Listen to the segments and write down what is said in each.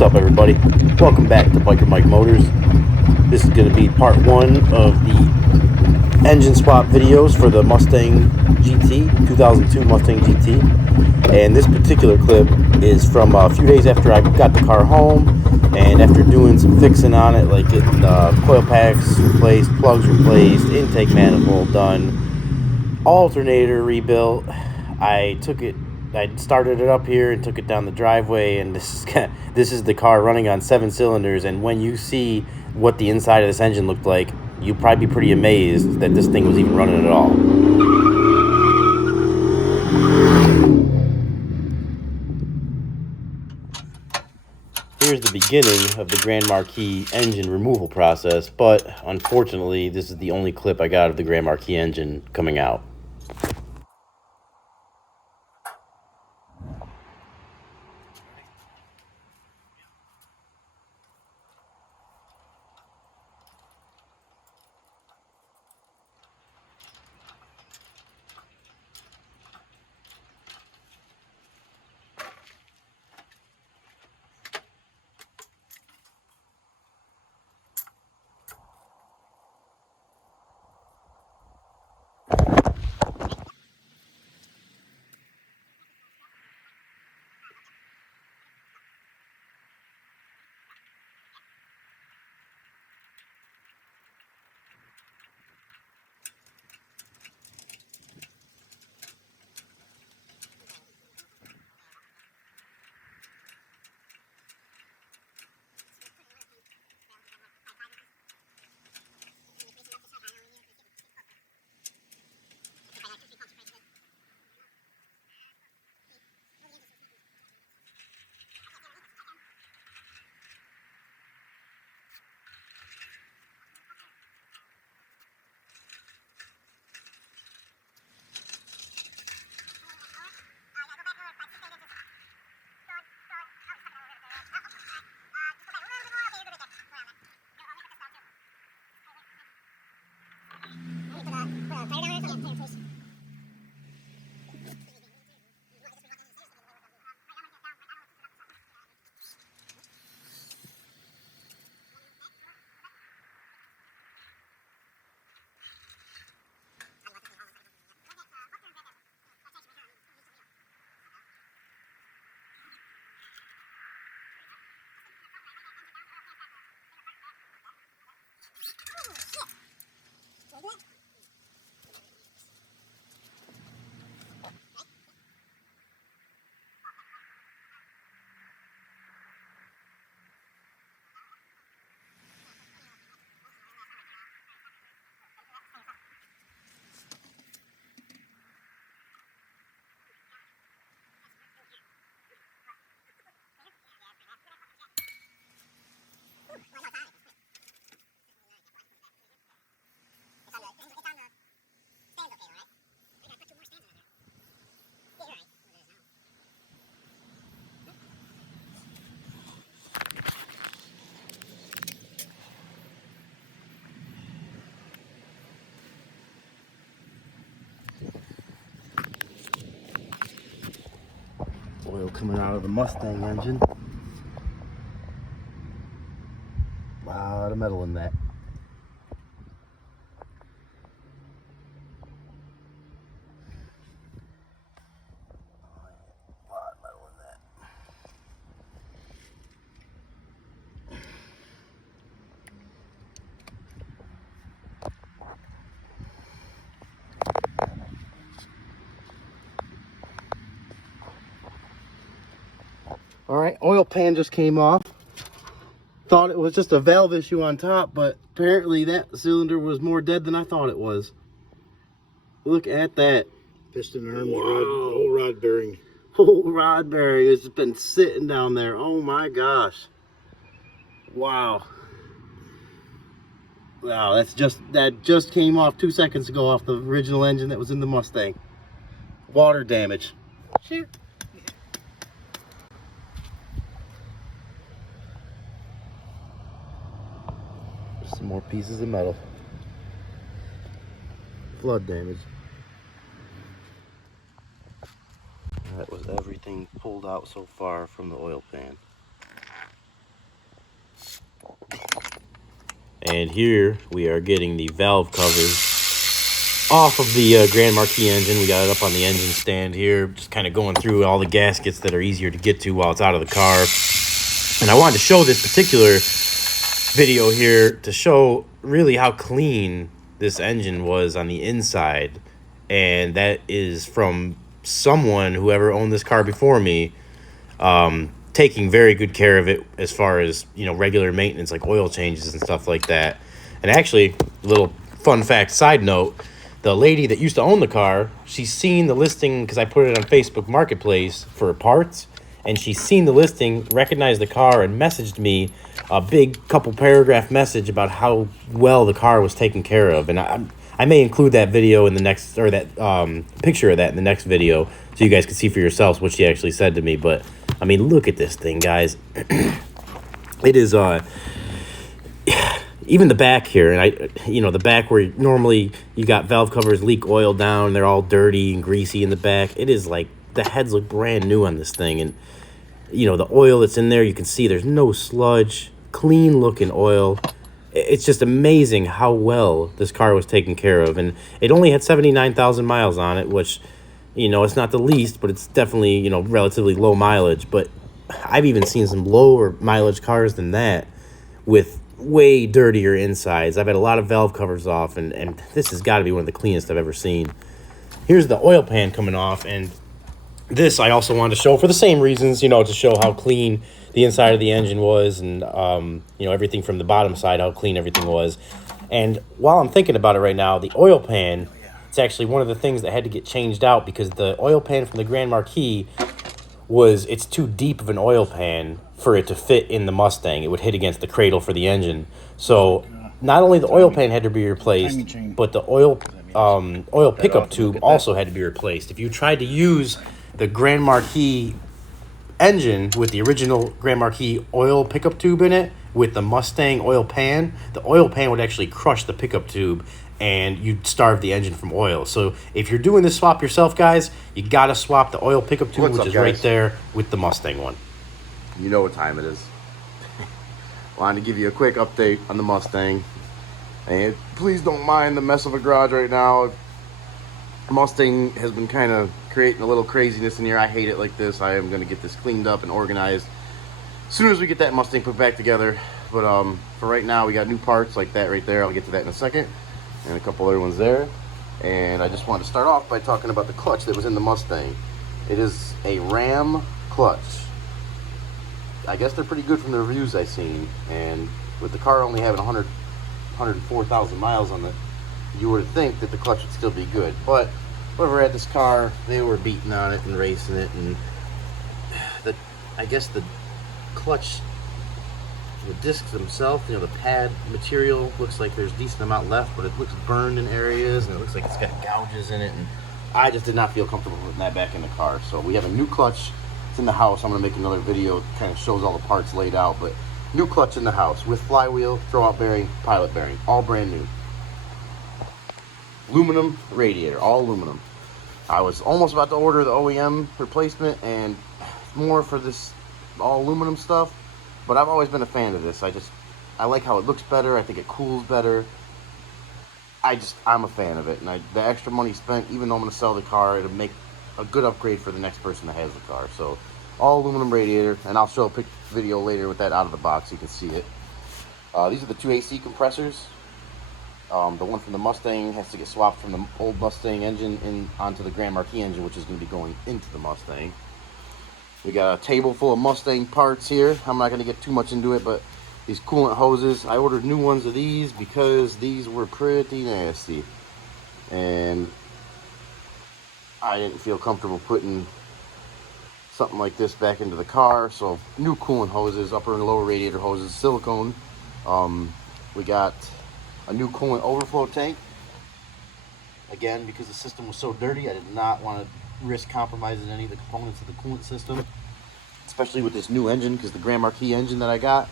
What's up, everybody? Welcome back to Biker Mike Motors. This is going to be part one of the engine swap videos for the Mustang GT, 2002 Mustang GT. And this particular clip is from a few days after I got the car home, and after doing some fixing on it, like getting coil packs replaced, plugs replaced, intake manifold done, alternator rebuilt. I started it up here and took it down the driveway, and this is the car running on 7 cylinders. And when you see what the inside of this engine looked like, you'll probably be pretty amazed that this thing was even running at all. Here's the beginning of the Grand Marquis engine removal process, but unfortunately this is the only clip I got of the Grand Marquis engine coming out. Oil coming out of the Mustang engine. A lot of metal in that. Alright, oil pan just came off. Thought it was just a valve issue on top, but apparently that cylinder was more dead than I thought it was. Look at that. Piston arm, whole rod bearing. Whole rod bearing has been sitting down there. Oh my gosh. Wow. Wow, that just came off 2 seconds ago off the original engine that was in the Mustang. Water damage. Shoot. Some more pieces of metal. Flood damage. That was everything pulled out so far from the oil pan. And here we are getting the valve covers off of the Grand Marquis engine. We got it up on the engine stand here, just kind of going through all the gaskets that are easier to get to while it's out of the car. And I wanted to show this particular video here to show really how clean this engine was on the inside. And that is from someone, whoever owned this car before me, taking very good care of it as far as, you know, regular maintenance like oil changes and stuff like that. And actually, a little fun fact side note, the lady that used to own the car, she's seen the listing because I put it on Facebook Marketplace for parts, and she's seen the listing, recognized the car, and messaged me a big couple paragraph message about how well the car was taken care of. And I may include that video in the next, or that picture of that in the next video, so you guys can see for yourselves what she actually said to me. But I mean, look at this thing, guys. It is even the back here, and the back where normally you got valve covers leak oil down, they're all dirty and greasy in the back. It is like the heads look brand new on this thing, and you know, the oil that's in there, you can see there's no sludge, clean looking oil. It's just amazing how well this car was taken care of. And it only had 79,000 miles on it, which, you know, it's not the least, but it's definitely, you know, relatively low mileage. But I've even seen some lower mileage cars than that with way dirtier insides. I've had a lot of valve covers off, and this has got to be one of the cleanest I've ever seen. Here's the oil pan coming off, and this I also wanted to show for the same reasons, you know, to show how clean the inside of the engine was, and you know, everything from the bottom side, how clean everything was. And while I'm thinking about it right now, the oil pan, it's actually one of the things that had to get changed out, because the oil pan from the Grand Marquis it's too deep of an oil pan for it to fit in the Mustang. It would hit against the cradle for the engine. So not only the oil pan had to be replaced, but the oil pickup tube also had to be replaced. If you tried to use the Grand Marquis engine with the original Grand Marquis oil pickup tube in it with the Mustang oil pan, the oil pan would actually crush the pickup tube and you'd starve the engine from oil. So if you're doing this swap yourself, guys, you gotta swap the oil pickup tube, which is right there with the Mustang one. You know what time it is. Wanted to give you a quick update on the Mustang. And please don't mind the mess of a garage right now. Mustang has been kind of creating a little craziness in here. I hate it like this. I am going to get this cleaned up and organized as soon as we get that Mustang put back together. But for right now, we got new parts like that right there. I'll get to that in a second. And a couple other ones there. And I just wanted to start off by talking about the clutch that was in the Mustang. It is a Ram clutch. I guess they're pretty good from the reviews I've seen. And with the car only having 104,000 miles on it, you would think that the clutch would still be good. But whoever had this car, they were beating on it and racing it, and I guess the clutch, the discs themselves, you know, the pad material looks like there's a decent amount left, but it looks burned in areas, and it looks like it's got gouges in it, and I just did not feel comfortable putting that back in the car. So we have a new clutch. It's in the house. I'm going to make another video that kind of shows all the parts laid out, but new clutch in the house with flywheel, throwout bearing, pilot bearing, all brand new. Aluminum radiator, all aluminum. I was almost about to order the OEM replacement and more for this all aluminum stuff, but I've always been a fan of this. I like how it looks better. I think it cools better. I'm a fan of it, and the extra money spent, even though I'm going to sell the car, it'll make a good upgrade for the next person that has the car. So all aluminum radiator, and I'll show a video later with that out of the box so you can see it. These are the two AC compressors. The one from the Mustang has to get swapped from the old Mustang engine onto the Grand Marquis engine, which is going to be going into the Mustang. We got a table full of Mustang parts here. I'm not going to get too much into it, but these coolant hoses, I ordered new ones of these because these were pretty nasty. And I didn't feel comfortable putting something like this back into the car. So new coolant hoses, upper and lower radiator hoses, silicone. We got a new coolant overflow tank. Again, because the system was so dirty, I did not want to risk compromising any of the components of the coolant system, especially with this new engine, because the Grand Marquis engine that I got,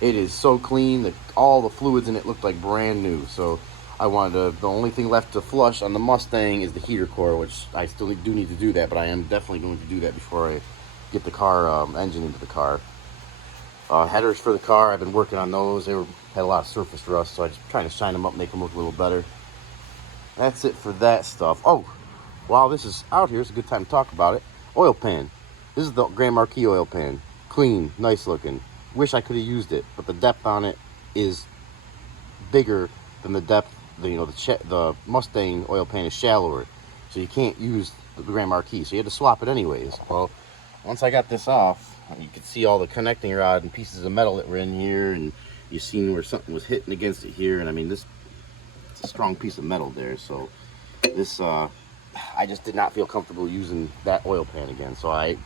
it is so clean that all the fluids in it looked like brand new. So I wanted the only thing left to flush on the Mustang is the heater core, which I still do need to do that, but I am definitely going to do that before I get the car engine into the car. headers for the car. I've been working on those. Had a lot of surface rust, so I'm just trying to shine them up, make them look a little better. That's it for that stuff. Oh, while this is out here, it's a good time to talk about it. Oil pan. This is the Grand Marquis oil pan. Clean, nice looking. Wish I could have used it, but the depth on it is bigger than the depth. The Mustang oil pan is shallower, so you can't use the Grand Marquis. So you had to swap it anyways. Well, once I got this off, you could see all the connecting rod and pieces of metal that were in here, and you seen where something was hitting against it here. And I mean, it's a strong piece of metal there. So this, I just did not feel comfortable using that oil pan again. So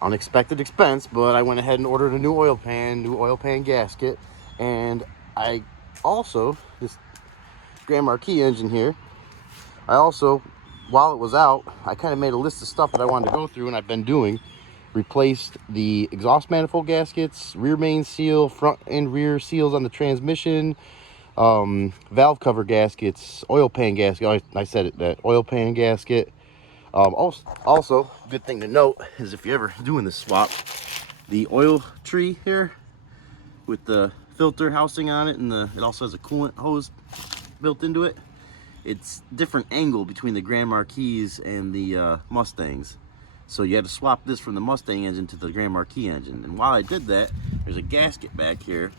unexpected expense, but I went ahead and ordered a new oil pan gasket, and I also, this Grand Marquis engine here, I also, while it was out, I kind of made a list of stuff that I wanted to go through, and I've been doing. Replaced the exhaust manifold gaskets, rear main seal, front and rear seals on the transmission, valve cover gaskets, oil pan gasket. I said it, that oil pan gasket. Also, good thing to note is if you're ever doing this swap, the oil tree here with the filter housing on it, and it also has a coolant hose built into it. It's different angle between the Grand Marquis and the Mustangs. So you had to swap this from the Mustang engine to the Grand Marquis engine. And while I did that, there's a gasket back here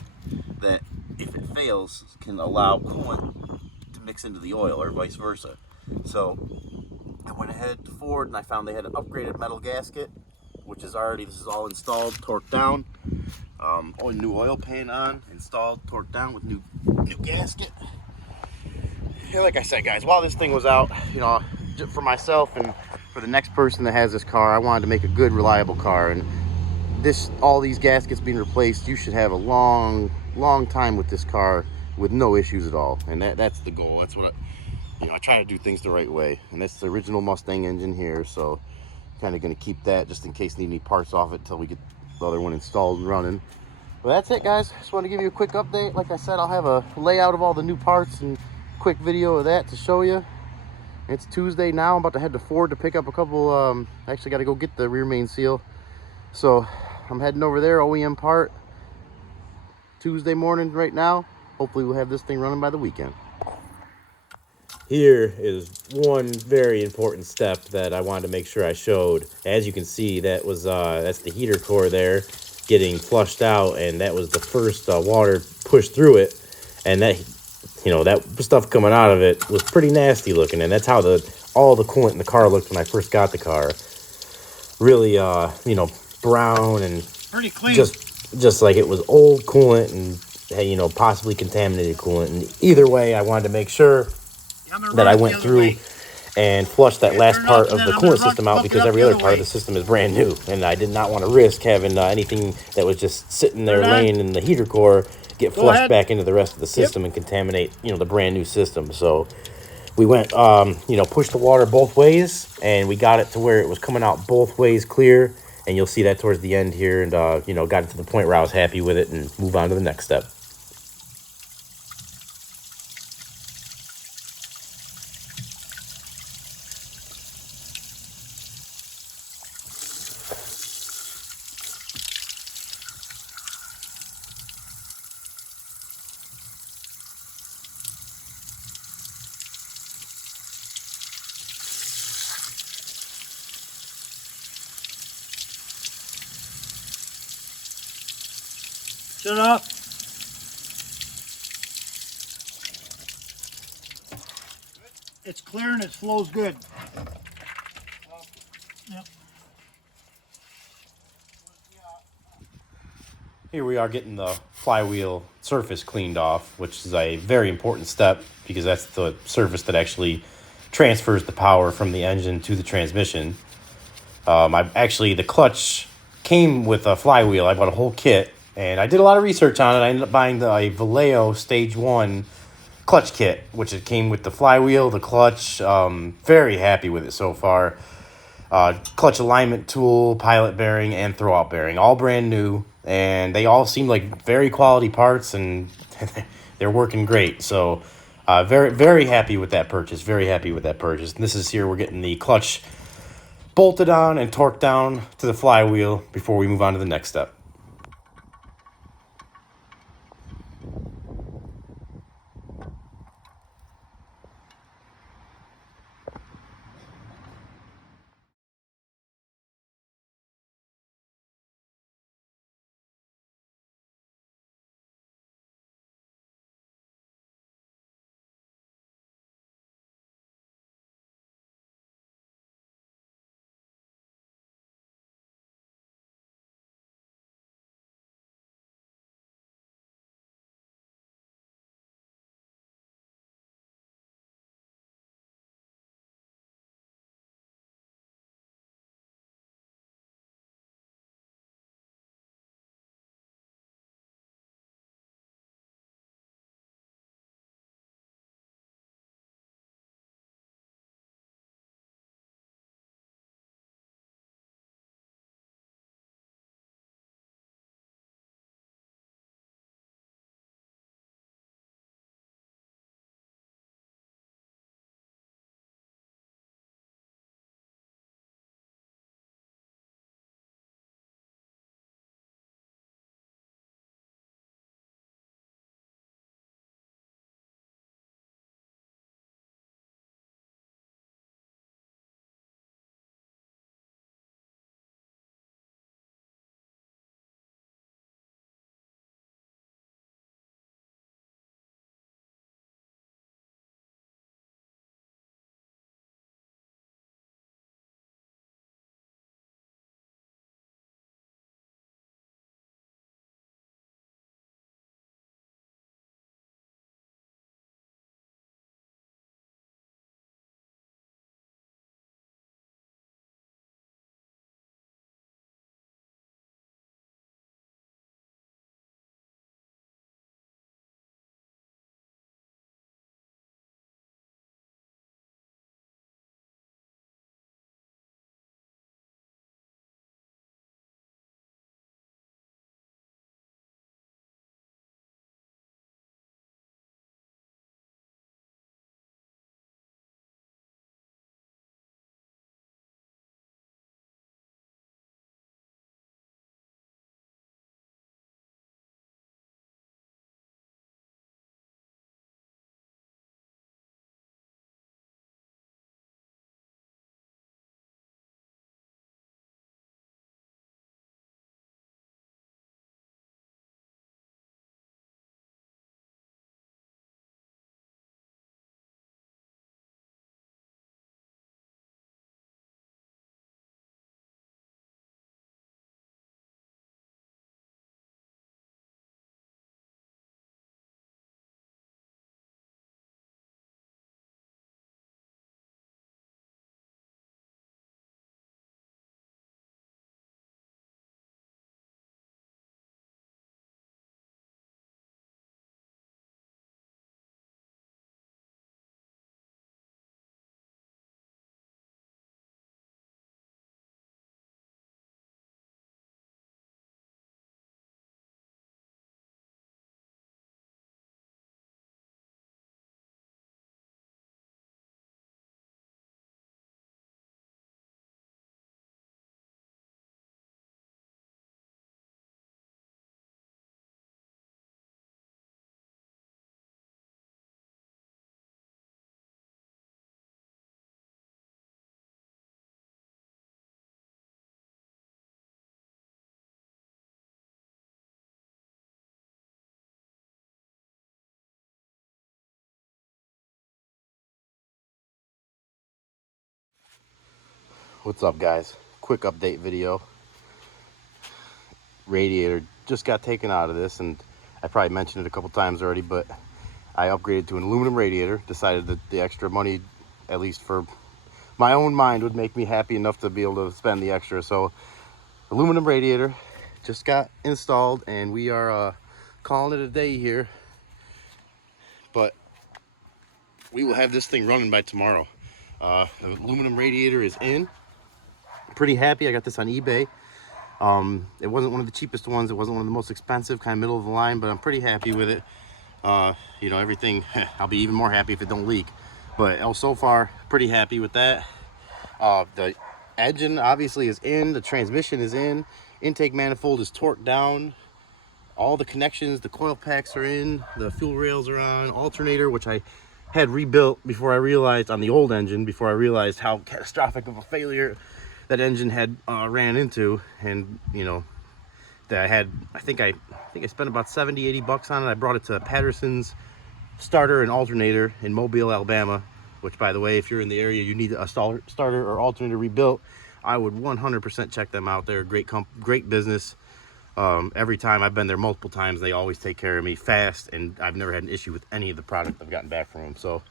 that, if it fails, can allow coolant to mix into the oil, or vice versa. So I went ahead to Ford and I found they had an upgraded metal gasket, which is this is all installed, torqued down. New oil pan on, installed, torqued down with new gasket. Yeah, like I said, guys, while this thing was out, for myself and for the next person that has this car, I wanted to make a good, reliable car. And all these gaskets being replaced, you should have a long time with this car with no issues at all. And that's the goal. That's what I try to do things the right way. And that's the original Mustang engine here, so kind of going to keep that just in case need any parts off it until we get the other one installed and running. But that's it, guys. Just want to give you a quick update. Like I said, I'll have a layout of all the new parts and quick video of that to show you. It's Tuesday now. I'm about to head to Ford to pick up a couple. I actually got to go get the rear main seal, so I'm heading over there. OEM part Tuesday morning right now. Hopefully we'll have this thing running by the weekend. Here is one very important step that I wanted to make sure I showed. As you can see, that's the heater core there getting flushed out, and that was the first water pushed through it, and that stuff coming out of it was pretty nasty looking. And that's how all the coolant in the car looked when I first got the car. Really brown and pretty clean, just like it was old coolant and possibly contaminated coolant. And either way, I wanted to make sure that I went through and flushed that last part of the coolant system out, because every other part of the system is brand new, and I did not want to risk having anything that was just sitting there laying in the heater core get flushed back into the rest of the system and contaminate the brand new system. So we went pushed the water both ways, and we got it to where it was coming out both ways clear, and you'll see that towards the end here. And got it to the point where I was happy with it and move on to the next step. Shut up. It's clear and it flows good. Yep. Here we are getting the flywheel surface cleaned off, which is a very important step because that's the surface that actually transfers the power from the engine to the transmission. The clutch came with a flywheel. I bought a whole kit, and I did a lot of research on it. I ended up buying a Vallejo Stage 1 clutch kit, which it came with the flywheel, the clutch. Very happy with it so far. Clutch alignment tool, pilot bearing, and throwout bearing, all brand new, and they all seem like very quality parts, and they're working great. So very, very happy with that purchase. Very happy with that purchase. And this is here we're getting the clutch bolted on and torqued down to the flywheel before we move on to the next step. What's up, guys? Quick update video. Radiator just got taken out of this, and I probably mentioned it a couple times already, but I upgraded to an aluminum radiator. Decided that the extra money, at least for my own mind, would make me happy enough to be able to spend the extra. So aluminum radiator just got installed, and we are calling it a day here, but we will have this thing running by tomorrow. The aluminum radiator is in. Pretty happy. I got this on eBay. It wasn't one of the cheapest ones. It wasn't one of the most expensive, kind of middle of the line, but I'm pretty happy with it. You know, everything, I'll be even more happy if it don't leak. But so far, pretty happy with that. The engine obviously is in. The transmission is in. Intake manifold is torqued down. All the connections, the coil packs are in. The fuel rails are on. Alternator, which I had rebuilt before I realized, on the old engine, before I realized how catastrophic of a failure that engine had ran into. And you know, that I had, I think I spent about 70-80 bucks on it. I brought it to Patterson's starter and alternator in Mobile, Alabama, which, by the way, if you're in the area, you need a starter or alternator rebuilt, I would 100% check them out. They're a great business. Every time, I've been there multiple times, they always take care of me fast, and I've never had an issue with any of the product I've gotten back from them. So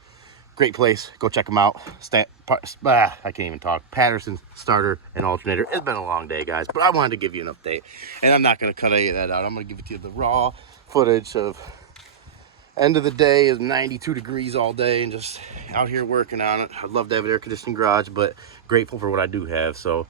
great place. Go check them out. I can't even talk. Patterson starter and alternator. It's been a long day, guys, but I wanted to give you an update, and I'm not going to cut any of that out. I'm going to give it to you the raw footage of end of the day. Is 92 degrees all day and just out here working on it. I'd love to have an air conditioning garage, but grateful for what I do have. So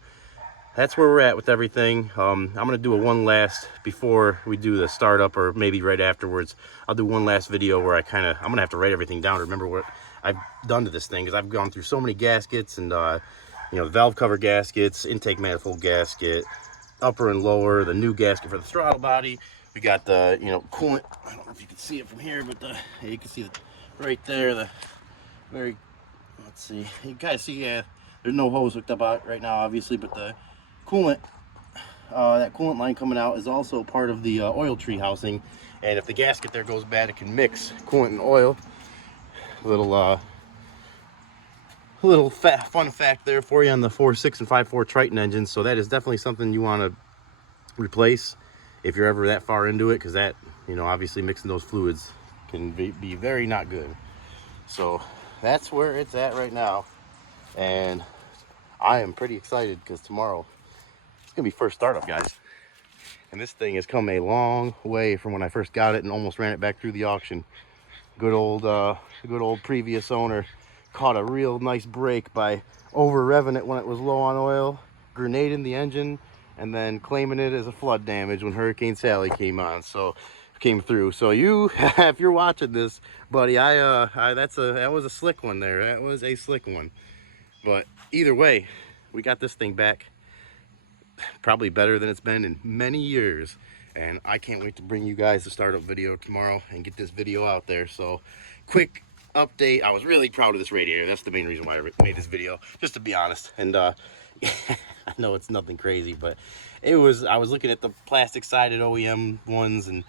that's where we're at with everything. I'm going to do one last, before we do the startup, or maybe right afterwards, I'll do one last video where I'm going to have to write everything down to remember what I've done to this thing, because I've gone through so many gaskets, and you know, the valve cover gaskets, intake manifold gasket, upper and lower, the new gasket for the throttle body. We got the, you know, coolant. I don't know if you can see it from here, but you can see right there, the very, let's see, you guys see, there's no hose hooked up out right now, obviously, but the coolant, that coolant line coming out is also part of the oil tree housing, and if the gasket there goes bad, it can mix coolant and oil. Little fun fact there for you on the 4.6 and 5.4 Triton engines. So that is definitely something you want to replace if you're ever that far into it, because that, you know, obviously mixing those fluids can be very not good. So that's where it's at right now, and I am pretty excited because tomorrow it's gonna be first startup, guys. And this thing has come a long way from when I first got it and almost ran it back through the auction. Good old previous owner caught a real nice break by over revving it when it was low on oil, grenading the engine, and then claiming it as a flood damage when Hurricane Sally came through. So you, if you're watching this, buddy, that was a slick one there. That was a slick one. But either way, we got this thing back probably better than it's been in many years, and I can't wait to bring you guys the startup video tomorrow and get this video out there. So quick update. I was really proud of this radiator. That's the main reason why I made this video, just to be honest. And I know it's nothing crazy, but I was looking at the plastic sided OEM ones, and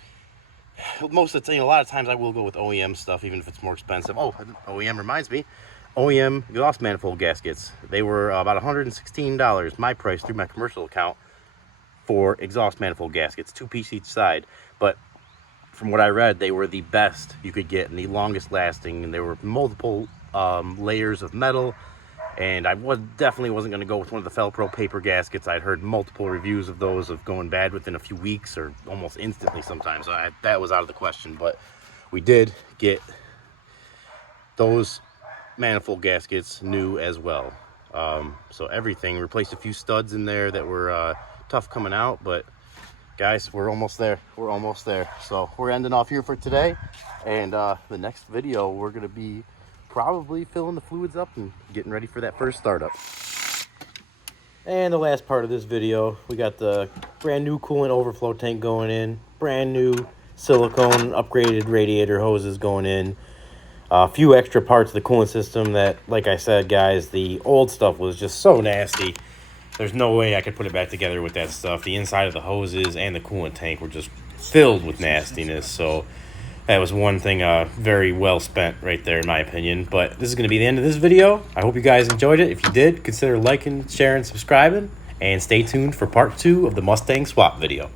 most of the time, a lot of times I will go with OEM stuff even if it's more expensive. Oh, OEM reminds me, OEM exhaust manifold gaskets, they were about $116, my price through my commercial account, for exhaust manifold gaskets, 2 pieces each side. But from what I read, they were the best you could get and the longest lasting, and there were multiple layers of metal. And I definitely wasn't going to go with one of the Felpro paper gaskets. I'd heard multiple reviews of those of going bad within a few weeks or almost instantly sometimes. So that was out of the question. But we did get those manifold gaskets new as well. So everything, replaced a few studs in there that were tough coming out. But guys, we're almost there. We're almost there. So we're ending off here for today. And the next video, we're going to be probably filling the fluids up and getting ready for that first startup. And the last part of this video, we got the brand new coolant overflow tank going in, brand new silicone upgraded radiator hoses going in, a few extra parts of the coolant system that, like I said, guys, the old stuff was just so nasty. There's no way I could put it back together with that stuff. The inside of the hoses and the coolant tank were just filled with nastiness. So That was one thing very well spent right there, in my opinion. But this is going to be the end of this video. I hope you guys enjoyed it. If you did, consider liking, sharing, subscribing, and stay tuned for part 2 of the Mustang swap video.